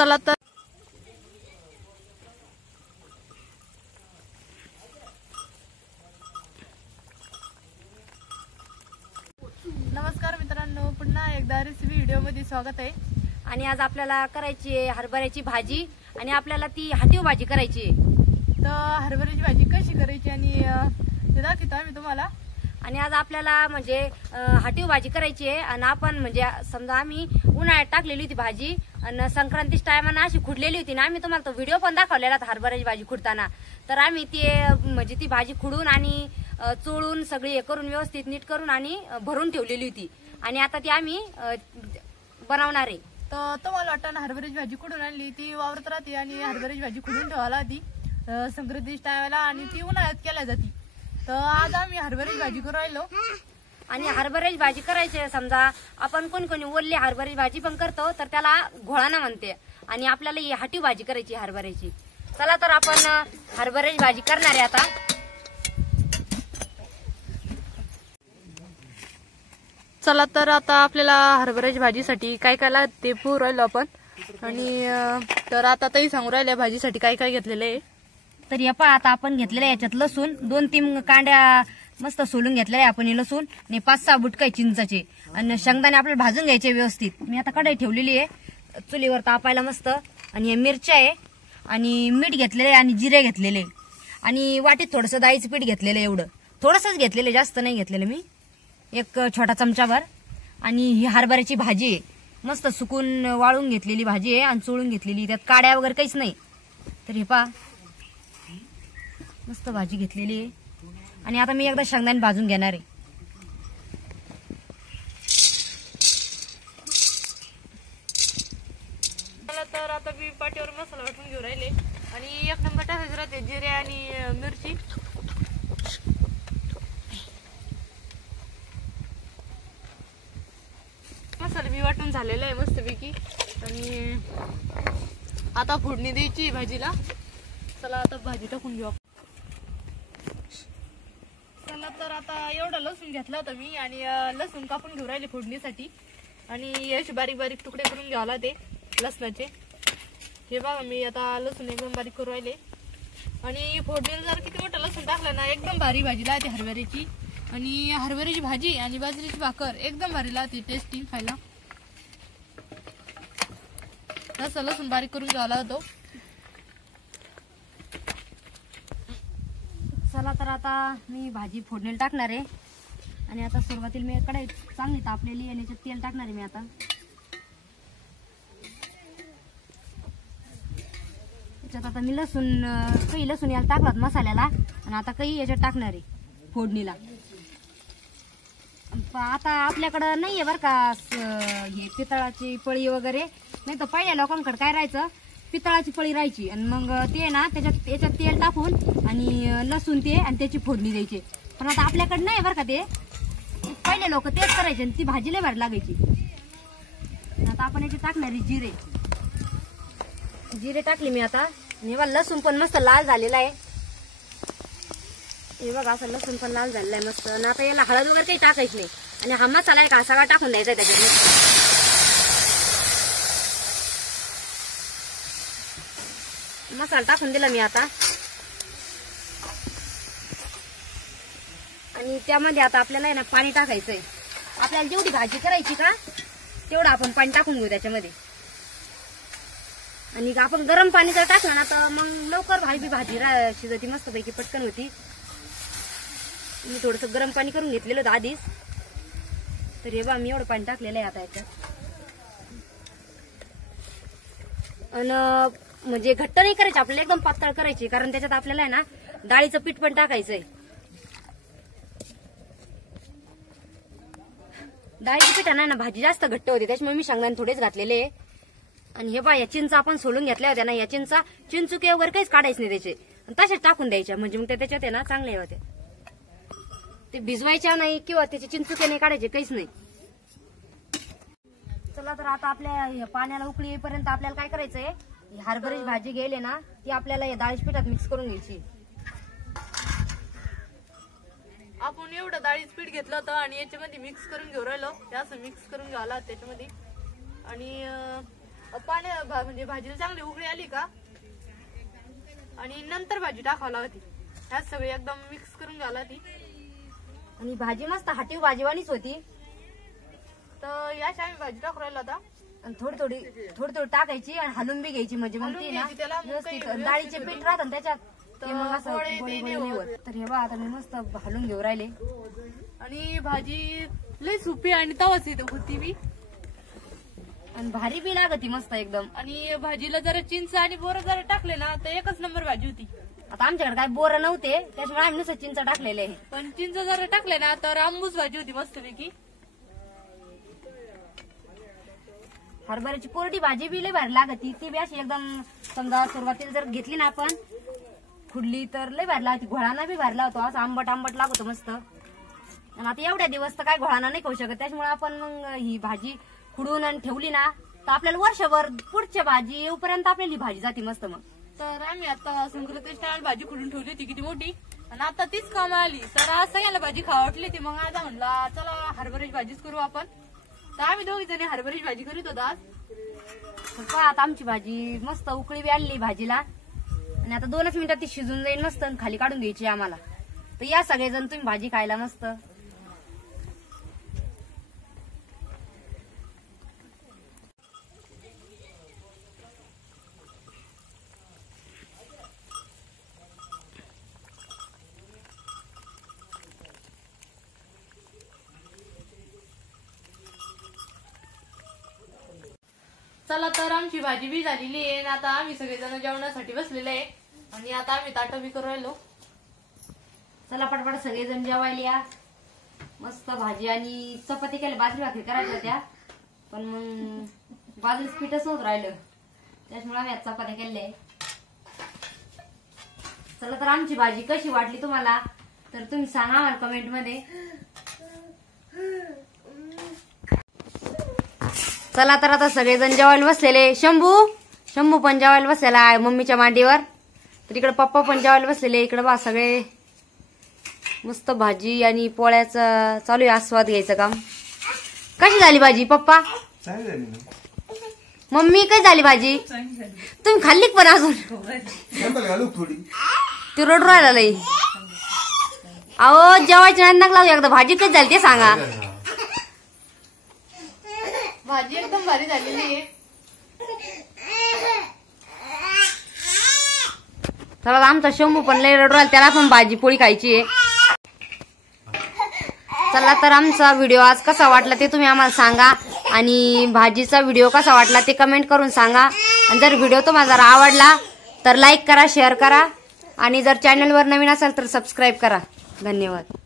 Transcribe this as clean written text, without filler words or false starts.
चला तर नमस्कार मित्रांनो, पुन्हा एकदा रेसिपी व्हिडिओ मध्ये स्वागत आहे। आणि आज आपल्याला करायची आहे हरभऱ्याची भाजी आणि आपल्याला ती हाटीव भाजी करायची आहे। तर हरभऱ्याची भाजी कशी करायची आणि ते दाखवतो आम्ही तुम्हाला। आणि आज आपल्याला म्हणजे हाटीव भाजी करायची आहे आणि आपण म्हणजे समजा आम्ही उन्हाळ्यात टाकलेली होती भाजी आणि संक्रांतीच्या टायमाला अशी खुडलेली होती ना, आम्ही तुम्हाला तो व्हिडिओ पण दाखवलेला हरभऱ्याची भाजी खुडताना। तर आम्ही ते म्हणजे ती भाजी खुडून आणि चोळून सगळी हे करून व्यवस्थित नीट करून आणि भरून ठेवलेली होती आणि आता ती आम्ही बनवणार आहे। तर तुम्हाला वाटतं ना हरभऱ्याची भाजी कुठून आणली, ती वावरत राहते आणि हरभऱ्याची भाजी खुडून ठेवायला होती संक्रांतीच्या टायमाला आणि ती उन्हाळ्यात केल्या जाते। तर आज आम्ही हरभऱ्याची भाजी करू राहिलो आणि हरभऱ्याची भाजी करायची समजा आपण कोणी कोणी ओली हरभऱ्याची भाजी पण करतो तर त्याला घोळाना म्हणते आणि आपल्याला ही हाटीव भाजी करायची हरभऱ्याची। चला तर आपण हरभऱ्याची भाजी करणार आहे आता। चला तर आता आपल्याला हरभऱ्याची भाजीसाठी काय काय लागते ते पाहू राहिलो आपण। आणि तर आता ताई सांगू राहिल्या भाजीसाठी काय काय घेतलेलं आहे। तर हे पहा, आता आपण घेतलेलं याच्यात लसूण 2-3 कांड्या मस्त सोलून घेतलेल्या आपण हे लसूण आणि 5-6 बुटकाय चिंचाचे आणि शेंगदाणे आपल्याला भाजून घ्यायचे व्यवस्थित। मी आता कढई ठेवलेली आहे चुलीवर तापायला मस्त। आणि हे मिरच्या आहे आणि मीठ घेतलेले आणि जिरे घेतलेले आणि वाटीत थोडंसं डाळीचं पीठ घेतलेलं एवढं थोडंसंच घेतलेलं, जास्त नाही घेतलेलं मी, एक छोटा चमचाभर। आणि ही हरभऱ्याची भाजी आहे मस्त सुकून वाळून घेतलेली भाजी आहे आणि चोळून घेतलेली, त्यात काड्या वगैरे काहीच नाही। तर हे पहा मस्त भाजी घेतलेली आहे आणि आता मी एकदा शेंगदाणे भाजून घेणार आहे। तर आता मी पाटीवर मसाला वाटून घेऊ राहिले आणि 1 नंबर टाकायचे राहते जिरे आणि मिरची। मसाला मी वाटून झालेला आहे मस्तपैकी आणि आता फोडणी द्यायची भाजीला। चला आता भाजी टाकून घेऊ। चला तर आता एवढा लसूण घेतला होता मी आणि लसूण कापून घेऊ राहिले फोडणीसाठी आणि असे बारीक बारीक तुकडे करून घ्यायला ते लसणाचे। हे बघा मी आता लसूण एकदम बारीक करू राहिले आणि फोडणीला जर किती मोठा लसूण टाकला ना एकदम भारी भाजी लागते हरभऱ्याची। आणि हरभऱ्याची भाजी आणि बाजरीची भाकर एकदम भारी लागते, टेस्टी खायला। असं लसूण बारीक करून घ्यायला होतो। चला तर आता मी भाजी फोडणीला टाकणार आहे आणि आता सुरुवातीला मी कढई चांगली तापलेली आणि याच्यात तेल टाकणार आहे मी आता। याच्यात आता मी काही लसूण याला टाकलात मसाल्याला आणि आता काही याच्यात टाकणार आहे फोडणीला। आता आपल्याकडं नाहीये बरं का हे पितळाची पळी वगैरे, नाही तर पहिल्या लोकांकडे काय राहायचं पितळाची पळी राहायची आणि मग ते ना याच्यात तेल टाकून आणि लसूण ते आणि त्याची फोडणी द्यायची। पण आता आपल्याकडे नाही बरं का ते, पहिले लोक तेच करायचे आणि ती भाजी लय भारी लागायची। आता आपण याच्यात टाकणार जिरे टाकले मी आता। हे बघा लसूण पण मस्त लाल झालेला आहे, हे बघा असं लसूण पण लाल झालेला आहे मस्त। आणि आता याला हळद वगैरे काही टाकायची नाही आणि हा मसाला आहे का सगळा टाकून द्यायचा त्याच्यात। मसाला टाकून दिला मी आता आणि त्यामध्ये आता आपल्याला आहे ना पाणी टाकायचंय। आपल्याला जेवढी भाजी करायची का तेवढं आपण पाणी टाकून घेऊ त्याच्यामध्ये। आणि आपण गरम पाणी जर टाकलं ना तर मग लवकर भाजी शिजती मस्तपैकी पटकन होती। मी थोडंसं गरम पाणी करून घेतलेलं होतं आधीच। तर हे बघा मी एवढं पाणी टाकलेलं आहे आता याच्यात। आणि म्हणजे घट्ट नाही करायची आपल्याला, एकदम पातळ करायची, कारण त्याच्यात आपल्याला आहे ना डाळीचं पीठ पण टाकायचंय। डाळीचं पीठ आहे ना भाजी जास्त घट्ट होते, त्याच्यामुळे मी शेंगदाणे थोडेच घातलेले। आणि हे बघा या चिंचा आपण सोलून घेतल्या होत्या ना, या चिंचुके वगैरे काहीच काढायचे नाही त्याचे, तशाच टाकून द्यायच्या म्हणजे मग त्याच्यात आहे ना चांगले होते। ते भिजवायच्या नाही किंवा त्याचे चिंचुके नाही काढायचे, काहीच नाही। चला तर आता आपल्या पाण्याला उकळी येईपर्यंत आपल्याला काय करायचंय, हरभऱ्याची भाजी गेले ना ती आपल्याला या डाळीच्या पिठात मिक्स करून घ्यायची। आपण एवढं डाळीचं पीठ घेतलं होतं आणि याच्यामध्ये मिक्स करून घेऊ राहिलो, असं मिक्स करून घ्यायला त्याच्यामध्ये। आणि म्हणजे भाजीला चांगली उकळी आली का आणि नंतर भाजी टाकावं लागते. ह्यात सगळी एकदम मिक्स करून घाला ती. आणि भाजी मस्त हाटीव भाजीवानीच होती. तर याची आम्ही भाजी टाकू राहिलो आता. आणि थोडी थोडी टाकायची आणि हलून बी घ्यायची म्हणजे मग ती ना व्यवस्थित डाळीचे पीठ राहत ना त्याच्यात ते मग असं गोळे गोळे नाही होत. तर हे बघा आता मी मस्त हलून घेऊ राहिले. आणि भाजी लय सुपी आणि तवाच होती मी आणि भारी बी लागती मस्त एकदम. आणि भाजीला जरा चिंच आणि बोरं जरा टाकले ना तर एकच नंबर भाजी होती. आता आमच्याकडे काय बोरं नव्हते त्याच्यामुळे आम्ही नुसतं चिंच टाकलेले आहे. पण चिंच जरा टाकले ना तर आंबूस भाजी होती मस्तपैकी. हरभऱ्याची कोरडी भाजी बी लय भारी लागती. ती बी अशी एकदम समजा सुरुवातीला जर घेतली ना आपण खुडली तर लय भारी लागती. घोळाना बी भारी लावतो असं आंबट आंबट लागतो मस्त. आणि आता एवढ्या दिवस तर काय घोळाना नाही खाऊ शकत त्याच्यामुळे आपण मग ही भाजी खुडून आणि ठेवली ना तर आपल्याला वर्षभर पुढच्या भाजी येऊपर्यंत आपल्याला ही भाजी जाते मस्त. मग तर आम्ही आता संक्रांती स्टाईल भाजी खुडून ठेवली होती किती मोठी आणि आता तीच कामं आली. तर आज सगळ्याला भाजी खावा वाटली ती. मग आता म्हणला चला हरभऱ्याची भाजीच करू आपण. तर आम्ही दोघी जणी हरभऱ्याची भाजी करीत होतो आज. पहा आता आमची भाजी मस्त उकळी बी आली भाजीला आणि आता 2च मिनिटात ती शिजून जाईल मस्त आणि खाली काढून घ्यायची आम्हाला. तर या सगळेजण तुम्ही भाजी खायला मस्त. चला तर आमची भाजी बी झालेली आहे. आता आम्ही सगळेजण जेवणासाठी बसलेले आहे आणि आता आम्ही ताटं बी करू राहिलो. चला पटपट सगळेजण जेवायला या. मस्त भाजी आणि चपाती केली. बाजरी भाकरी करायच्या होत्या पण मग बाजरीच पीठच होत राहिलं त्याच्यामुळे आम्ही आज चपात्या केल्या. चला तर आमची भाजी कशी वाटली तुम्हाला तर तुम्ही सांगा मला कमेंट मध्ये. चला तर आता सगळेजण जेवायला बसलेले. शंभू पण जेवायला बसलेला आहे मम्मीच्या मांडीवर. तर इकडे पप्पा पण जेवायला बसलेले. इकडे बा सगळे मस्त भाजी आणि पोळ्याचं चालू आहे आस्वाद घ्यायचं काम. कशी झाली भाजी पप्पा? मम्मी कशी झाली भाजी? तुम्ही खाल्ली पण अजून ती रोड राहिला लई. अहो जेवायची नाद नका लागू. एकदा भाजी कशी झाली ते सांगा. भाजी एकदम भारी झालेली आहे. चला आमचा शंभू पण लय रडू राहिला त्याला पण भाजी पोळी खायची आहे. चला तर आमचा व्हिडिओ आज कसा वाटला ते तुम्ही आम्हाला सांगा आणि भाजीचा व्हिडिओ कसा वाटला ते कमेंट करून सांगा. आणि जर व्हिडिओ तुम्हाला जर आवडला तर लाईक करा शेअर करा आणि जर चॅनलवर नवीन असाल तर सबस्क्राईब करा. धन्यवाद.